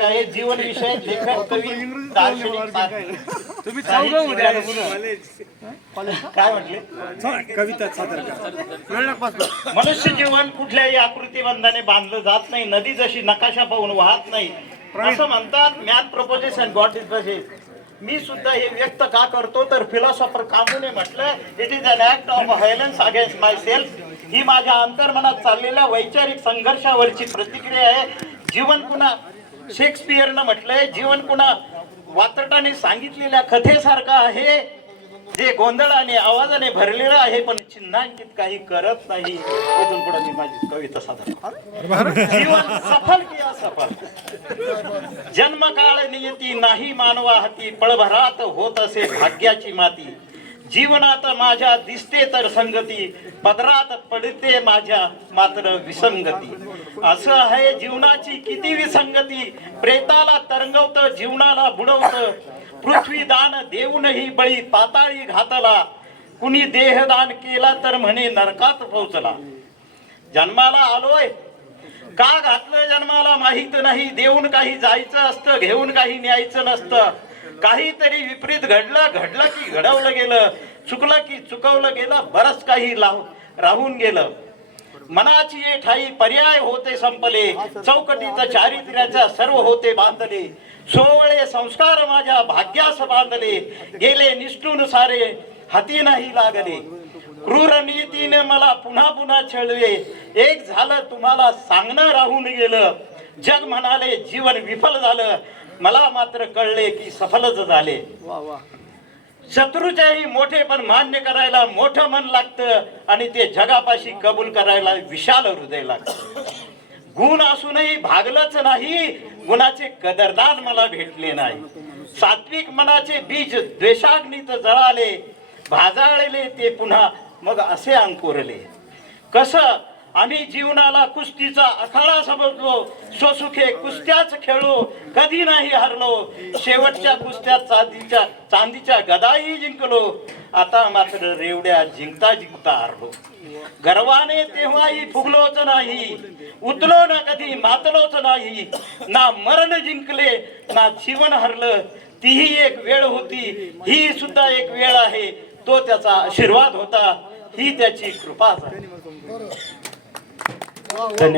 आहे जीवन विषय लेखन कवी दार्शनिक साहित्य. तुम्ही चौघं काय म्हटले? कविता सादर करा. वेळ नका पास करू. मनुष्य जीवन कुठल्याही आकृतीबंधाने बांधलं जात नाही. नदी जशी नकाशा पाहून वाहत नाही. असं म्हणतात man proposes and God is मी सुद्धा हे व्यक्त का करतो? तर फिलॉसॉफर कामूने म्हटलं it is an act of violence against myself ही माझ्या अंतर्मनात चाललेल्या वैचारिक संघर्षावरची प्रतिक्रिया आहे. जीवन कुणा शेक्सपियरनं म्हटलंय जीवन पुन्हा वात्रटाने सांगितलेल्या कथेसारखं आहे. जे गोंधळाने आवाजाने भरलेलं आहे पण चिन्हांकित काही करत नाही. अजून पुढे मी माझी कविता सादर जीवन सफल की असफल जन्मकाळ नियती नाही मानवा हाती पळभरात होत असे भाग्याची माती. जीवनात माझ्या दिसते तर संगती पदरात पडते माझ्या मात्र विसंगती. असं आहे जीवनाची किती विसंगती. प्रेताला तरंगवत जीवनाला बुडवत. पृथ्वी दान देऊनही बळी पाताळी घातला. कुणी देहदान केला तर म्हणे नरकात पोहोचला. जन्माला आलोय. का घातलं जन्माला माहीत नाही. देऊन काही जायचं असतं घेऊन काही न्यायचं नसतं. काहीतरी विपरीत घडलं घडलं की घडवलं गेलं. चुकलं की चुकवलं गेलं बरंच काही लाव राहून गेलं. मनाची ये ठाई पर्याय होते संपले. चौकटीचा चारित्र्याचा सर्व होते बांधले. सोवळे संस्कार माझ्या भाग्यास बांधले. गेले निष्ठून सारे हाती नाही लागले. क्रूर नीतीने मला पुन्हा पुन्हा छळले. एक झालं तुम्हाला सांगणं राहून गेलं. जग म्हणाले जीवन विफल झालं. मला मात्र कळले की सफलच झाले. शत्रूच्याही मोठे पण मान्य करायला मोठं मन लागतं आणि ते जगापाशी कबूल करायला विशाल हृदय लागतं. गुण असूनही भागलंच नाही गुणाचे कदरदान मला भेटले नाही. सात्विक मनाचे बीज द्वेषाग्नीत जळाले भाजाळले ते पुन्हा मग असे अंकुरले. कसं आम्ही जीवनाला कुस्तीचा अखाडा समजलो स्वसुखे कुस्त्याच खेळलो कधी नाही हरलो. शेवटच्या कुस्त्यात चांदीच्या चांदीच्या गदाही जिंकलो. आता मात्र रेवड्या जिंकता जिंकता हरलो. गर्वाने तेव्हाही फुगलोच नाही. उतलो ना कधी मातलोच नाही. ना मरण जिंकले ना जीवन हरलं. तीही एक वेळ होती. ही सुद्धा एक वेळ आहे. तो त्याचा आशीर्वाद होता. ही त्याची कृपा धन्यवाद.